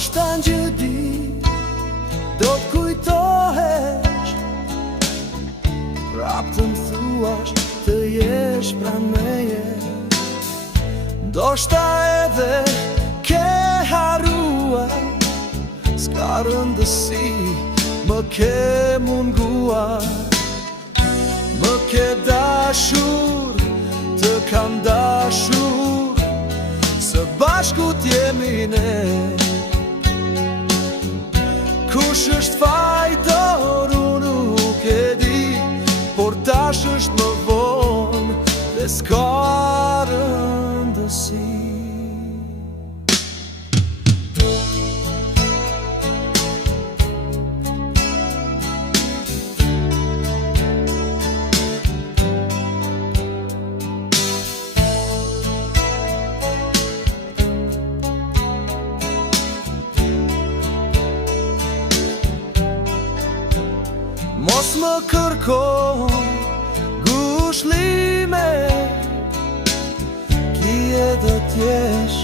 Ndoshta një ditë do t'kujtohesh, prap të m'thuash të jesh pranë meje. Ndoshta edhe ke harruar, s'ka rëndësi, më ke munguar. Më ke dashur, të kam dashur, së bashku t'jemi ne. Kush është fajtor, unë nuk e di, por tash është më vonë dhe s'ka rëndësi. Mos më kërko gushlime, kje do t'jesh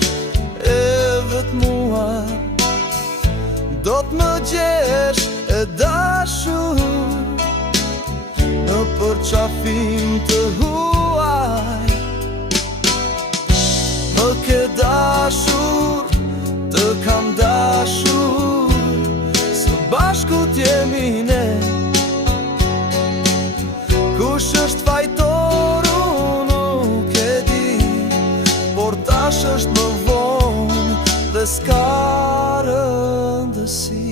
edhe t'muar. Do t'më gjesh e dashur në përqafim të huaj. Më ke dashur, të kam dashur, së bashku t'jemi ne. Kush është fajtor, unë nuk e di, por tash është më vonë dhe s'ka rëndësi.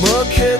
Më ke